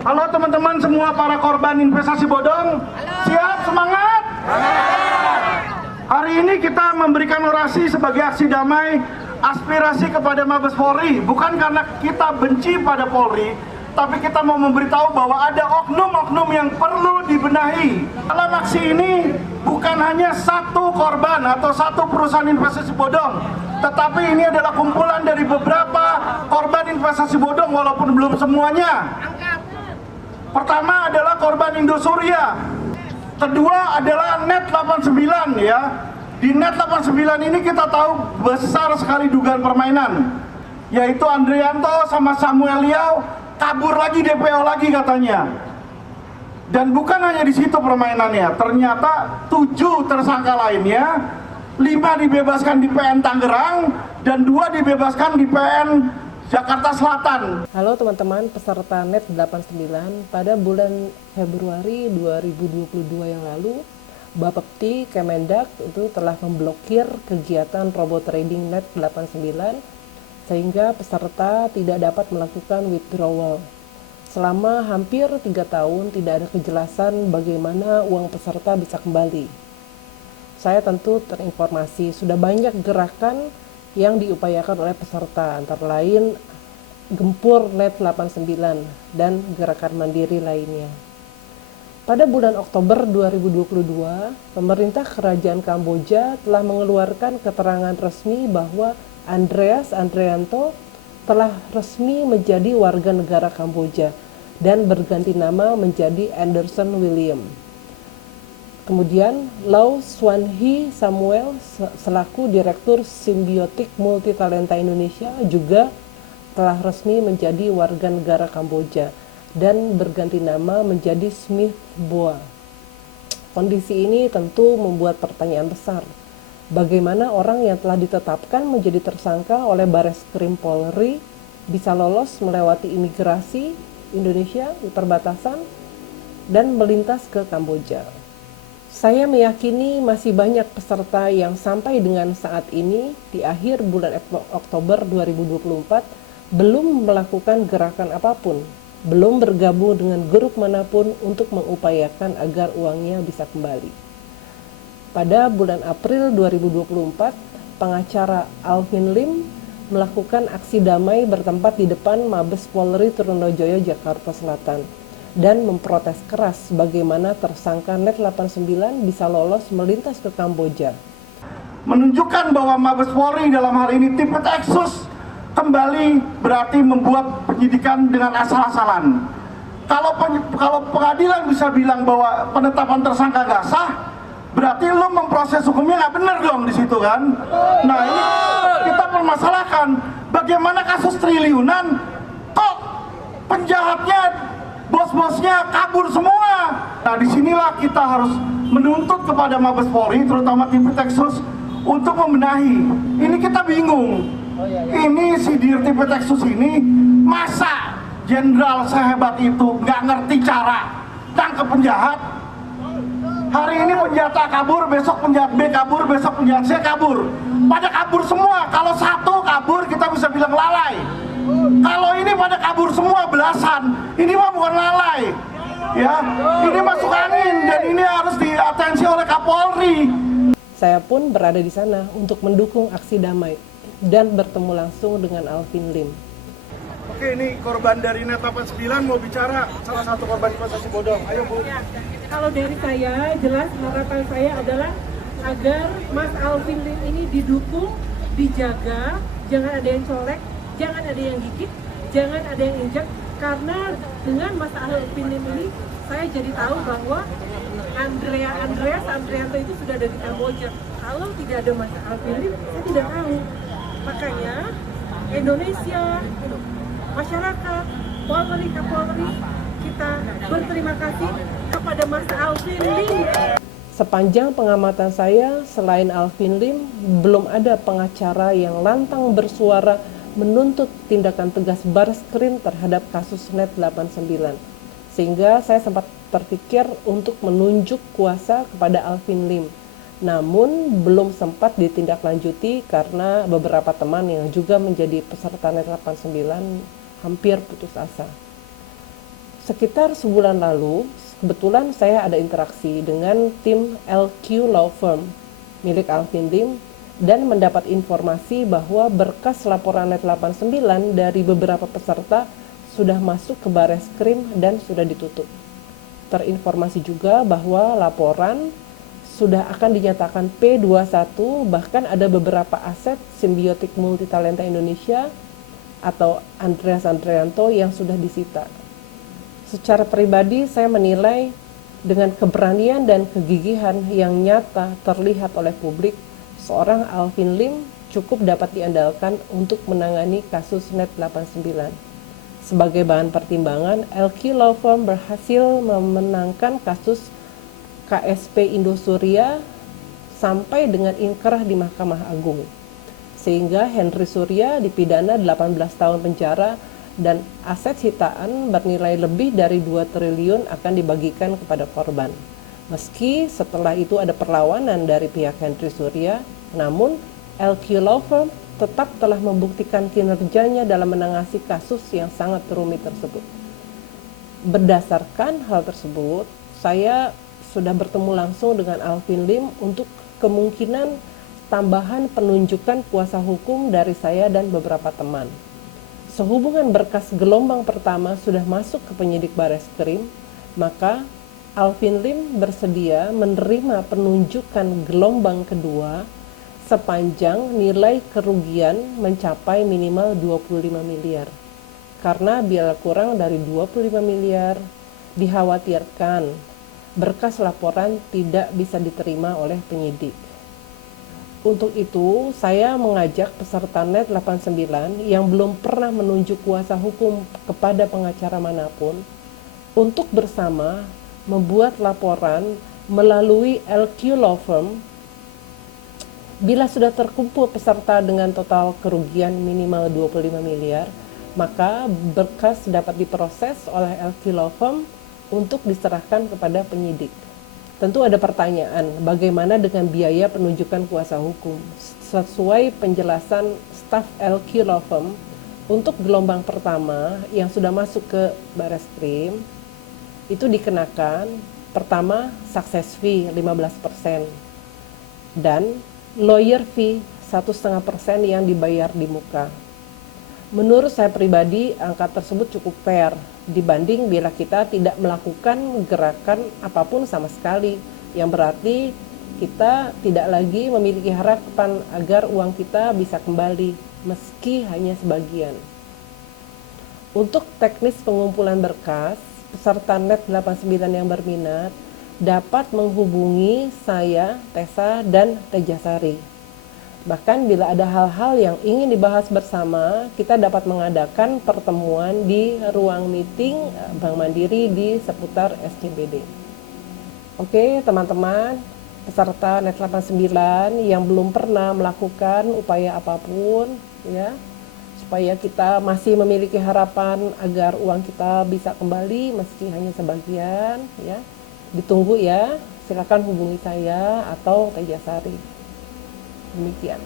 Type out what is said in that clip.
Halo teman-teman semua para korban investasi bodong. Halo. Siap, semangat? Semangat. Hari ini kita memberikan orasi sebagai aksi damai aspirasi kepada Mabes Polri. Bukan karena kita benci pada Polri, tapi kita mau memberitahu bahwa ada oknum-oknum yang perlu dibenahi. Dalam aksi ini bukan hanya satu korban atau satu perusahaan investasi bodong, tetapi ini adalah kumpulan dari beberapa korban investasi bodong walaupun belum semuanya. Pertama adalah korban Indosuria. Kedua adalah Net 89 ya. Di Net 89 ini kita tahu besar sekali dugaan permainan. Yaitu Andrianto sama Samuel Liao kabur lagi, DPO lagi katanya. Dan bukan hanya di situ permainannya. Ternyata 7 tersangka lainnya, 5 dibebaskan di PN Tangerang dan 2 dibebaskan di PN Jakarta Selatan. Halo teman-teman peserta Net 89, pada bulan Februari 2022 yang lalu, Bapepti Kemendak itu telah memblokir kegiatan robot trading Net 89 sehingga peserta tidak dapat melakukan withdrawal. Selama hampir 3 tahun tidak ada kejelasan bagaimana uang peserta bisa kembali. Saya tentu terinformasi sudah banyak gerakan yang diupayakan oleh peserta, antara lain Gempur Net 89 dan gerakan mandiri lainnya. Pada bulan Oktober 2022, pemerintah Kerajaan Kamboja telah mengeluarkan keterangan resmi bahwa Andreas Andrianto telah resmi menjadi warga negara Kamboja dan berganti nama menjadi Anderson William. Kemudian, Lau Swan Hee Samuel selaku Direktur Simbiotik Multitalenta Indonesia juga telah resmi menjadi warga negara Kamboja dan berganti nama menjadi Smith Boa. Kondisi ini tentu membuat pertanyaan besar. Bagaimana orang yang telah ditetapkan menjadi tersangka oleh Bareskrim Polri bisa lolos melewati imigrasi Indonesia di perbatasan dan melintas ke Kamboja? Saya meyakini masih banyak peserta yang sampai dengan saat ini di akhir bulan Oktober 2024 belum melakukan gerakan apapun, belum bergabung dengan grup manapun untuk mengupayakan agar uangnya bisa kembali. Pada bulan April 2024, pengacara Alvin Lim melakukan aksi damai bertempat di depan Mabes Polri Trunojoyo, Jakarta Selatan, dan memprotes keras bagaimana tersangka Net 89 bisa lolos melintas ke Kamboja. Menunjukkan bahwa Mabes Polri dalam hal ini tipe Exus kembali berarti membuat penyidikan dengan asal-asalan. Kalau pengadilan bisa bilang bahwa penetapan tersangka gak sah, berarti lo memproses hukumnya gak benar dong di situ kan? Nah ini kita permasalahkan bagaimana kasus triliunan kok penjahatnya bos-bosnya kabur semua. Nah disinilah kita harus menuntut kepada Mabes Polri, terutama tim Texas, untuk membenahi. Ini kita bingung. Ini si Dirti Texas ini masa jenderal sehebat itu nggak ngerti cara tangkap penjahat? Hari ini penjahat A kabur, besok penjahat B kabur, besok penjahat C kabur. Pada kabur semua. Kalau satu kabur kita bisa bilang lalai. Kalau ini pada kabur semua belasan, ini mah bukan lalai, ya. Ini masuk angin dan ini harus diatensi oleh Kapolri. Saya pun berada di sana untuk mendukung aksi damai dan bertemu langsung dengan Alvin Lim. Oke, ini korban dari Net 89 mau bicara, salah satu korban investasi bodong. Ayo Bu. Ya, kalau dari saya, jelas harapan saya adalah agar Mas Alvin Lim ini didukung, dijaga, jangan ada yang colek, jangan ada yang gigit, jangan ada yang injak, karena dengan Mas Alvin Lim ini saya jadi tahu bahwa Andreas Andrianto itu sudah dari Kamboja. Kalau tidak ada Mas Alvin Lim, saya tidak tahu. Makanya Indonesia, masyarakat, Polri, Kapolri, kita berterima kasih kepada Mas Alvin Lim. Sepanjang pengamatan saya, selain Alvin Lim, belum ada pengacara yang lantang bersuara menuntut tindakan tegas Bareskrim terhadap kasus Net 89. Sehingga saya sempat terpikir untuk menunjuk kuasa kepada Alvin Lim. Namun belum sempat ditindaklanjuti karena beberapa teman yang juga menjadi peserta Net 89 hampir putus asa. Sekitar sebulan lalu, kebetulan saya ada interaksi dengan tim LQ Law Firm milik Alvin Lim dan mendapat informasi bahwa berkas laporan Net 89 dari beberapa peserta sudah masuk ke Bareskrim dan sudah ditutup. Terinformasi juga bahwa laporan sudah akan dinyatakan P21, bahkan ada beberapa aset Simbiotik Multitalenta Indonesia atau Andreas Andrianto yang sudah disita. Secara pribadi saya menilai dengan keberanian dan kegigihan yang nyata terlihat oleh publik, seorang Alvin Lim cukup dapat diandalkan untuk menangani kasus Net 89. Sebagai bahan pertimbangan, LQ Law Firm berhasil memenangkan kasus KSP Indosuria sampai dengan ingkrah di Mahkamah Agung. Sehingga Henry Surya dipidana 18 tahun penjara dan aset sitaan bernilai lebih dari 2 triliun akan dibagikan kepada korban. Meski setelah itu ada perlawanan dari pihak Henry Surya, namun LQ Law Firm tetap telah membuktikan kinerjanya dalam menangani kasus yang sangat rumit tersebut. Berdasarkan hal tersebut, saya sudah bertemu langsung dengan Alvin Lim untuk kemungkinan tambahan penunjukan kuasa hukum dari saya dan beberapa teman. Sehubungan berkas gelombang pertama sudah masuk ke penyidik Bareskrim, maka Alvin Lim bersedia menerima penunjukan gelombang kedua sepanjang nilai kerugian mencapai minimal 25 miliar. Karena bila kurang dari 25 miliar, dikhawatirkan berkas laporan tidak bisa diterima oleh penyidik. Untuk itu, saya mengajak peserta Net 89 yang belum pernah menunjuk kuasa hukum kepada pengacara manapun untuk bersama membuat laporan melalui LQ Law Firm. Bila sudah terkumpul peserta dengan total kerugian minimal 25 miliar, maka berkas dapat diproses oleh LQ Law Firm untuk diserahkan kepada penyidik. Tentu ada pertanyaan, bagaimana dengan biaya penunjukan kuasa hukum? Sesuai penjelasan staf LQ Law Firm, untuk gelombang pertama yang sudah masuk ke Bareskrim, itu dikenakan pertama success fee 15% dan lawyer fee 1,5% yang dibayar di muka. Menurut saya pribadi, angka tersebut cukup fair dibanding bila kita tidak melakukan gerakan apapun sama sekali, yang berarti kita tidak lagi memiliki harapan agar uang kita bisa kembali, meski hanya sebagian. Untuk teknis pengumpulan berkas, peserta Net 89 yang berminat dapat menghubungi saya, Tessa, dan Tejasari. Bahkan bila ada hal-hal yang ingin dibahas bersama, kita dapat mengadakan pertemuan di ruang meeting Bank Mandiri di seputar SCBD. Oke, teman-teman, peserta Net 89 yang belum pernah melakukan upaya apapun, ya, supaya kita masih memiliki harapan agar uang kita bisa kembali meski hanya sebagian, ya. Ditunggu ya, silakan hubungi saya atau Tejasari. Demikian.